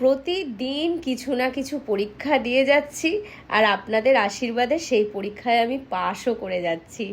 প্রতিদিন কিছু না কিছু পরীক্ষা দিয়ে যাচ্ছি আর আপনাদের আশীর্বাদে সেই পরীক্ষায় আমি পাশও করে যাচ্ছি।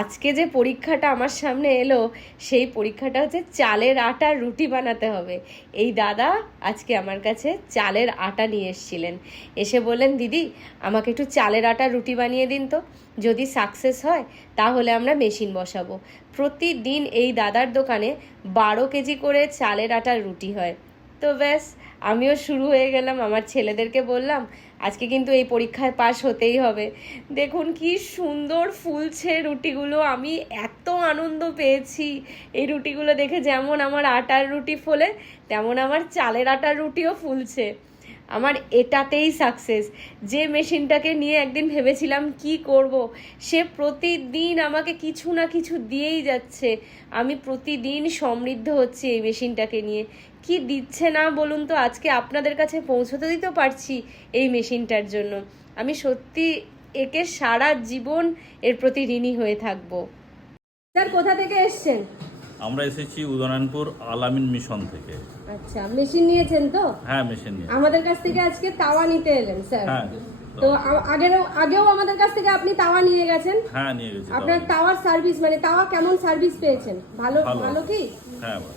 আজকে যে পরীক্ষাটা আমার সামনে এলো সেই পরীক্ষাটা হচ্ছে চালের আটার রুটি বানাতে হবে। এই দাদা আজকে আমার কাছে চালের আটা নিয়ে এসেছিলেন, এসে বললেন দিদি আমাকে একটু চালের আটার রুটি বানিয়ে দিন তো, যদি সাকসেস হয় তাহলে আমরা মেশিন বসাবো। প্রতিদিন এই দাদার দোকানে 12 কেজি করে চালের আটার রুটি হয়। তো ব্যাস আমিও শুরু হয়ে গেলাম, আমার ছেলেদেরকে বললাম আজকে কিন্তু এই পরীক্ষায় পাশ হতেই হবে। দেখুন কি সুন্দর ফুলছে রুটিগুলো, আমি এত আনন্দ পেয়েছি এই রুটিগুলো দেখে। যেমন আমার আটার রুটি ফোলে তেমন আমার চালের আটার রুটিও ফুলছে। আমার এটাতেই সাকসেস। যে মেশিনটাকে নিয়ে একদিন ভেবেছিলাম কি করব, সে প্রতিদিন আমাকে কিছু না কিছু দিয়েই যাচ্ছে। আমি প্রতিদিন সমৃদ্ধ হচ্ছি এই মেশিনটাকে নিয়ে। কি দিচ্ছে না বলুন তো, আজকে আপনাদের কাছে পৌঁছতে দিতে পারছি এই মেশিনটার জন্য। আমি সত্যি একে সারা জীবন এর প্রতি ঋণী হয়ে থাকবো। স্যার কোথা থেকে এসছেন? আমরা এসেছি উদয়নারায়ণপুর আলামিন মিশন থেকে। আচ্ছা, মেশিন নিয়েছেন তো? হ্যাঁ, মেশিন নিয়ে আমাদের কাছ থেকে আজকে তাওয়া নিতে এলেন স্যার? হ্যাঁ। তো আগেও আমাদের কাছ থেকে আপনি তাওয়া নিয়ে গেছেন? হ্যাঁ, নিয়ে গেছি। আপনার তাওয়ার সার্ভিস মানে তাওয়া কেমন সার্ভিস পেয়েছেন? ভালো ভালো কি? হ্যাঁ, ভালো।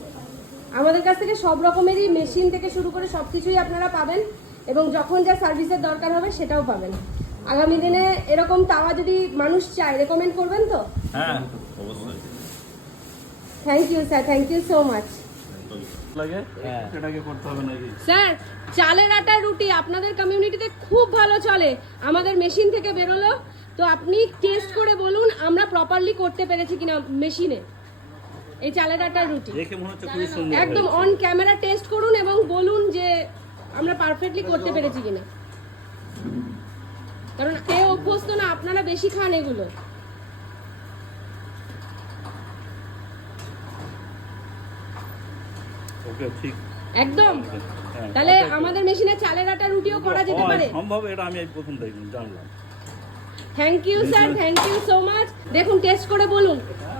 আমাদের কাছ থেকে সব রকমেরই মেশিন থেকে শুরু করে সবকিছুই আপনারা পাবেন, এবং যখন যা সার্ভিসের দরকার হবে সেটাও পাবেন। আগামী দিনে এরকম তাওয়া যদি মানুষ চায় রেকমেন্ড করবেন তো? হ্যাঁ, অবশ্যই। Thank you sir, thank you so much. লাগে এটাকে করতে হবে নাকি? স্যার চালের আটার রুটি আপনাদের কমিউনিটিতে খুব ভালো চলে, আমাদের মেশিন থেকে বেরোলো। তো আপনি টেস্ট করে বলুন আমরা প্রপারলি করতে পেরেছি কিনা মেশিনে এই চালের আটার রুটি। দেখে মনে হচ্ছে খুব সুন্দর। একদম অন ক্যামেরা টেস্ট করুন এবং বলুন যে আমরা পারফেক্টলি করতে পেরেছি কিনা, কারণ কেউ অভ্যস্ত না, আপনারা বেশি খান এগুলো। ওকে, ঠিক একদম। হ্যাঁ, তাহলে আমাদের মেশিনে চালের আটা রুটিও করা যেতে পারে? সম্ভব, এটা আমি প্রথম জানলাম। Thank you sir, thank you so much. দেখুন টেস্ট করে বলুন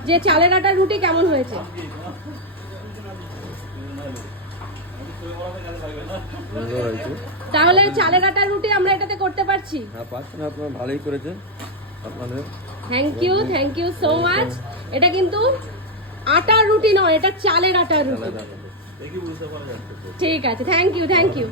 যে চালের আটার রুটি কেমন হয়েছে। তাহলে চালের আটার রুটি আমরা এটাতে করতে পারছি? হ্যাঁ, পাচ্ছেন, আপনারা ভালোই করেছেন আপনাদের। Thank you so much. এটা কিন্তু আটার রুটি নয়, এটা চালের আটার রুটি। ঠিক আছে, থ্যাংক ইউ।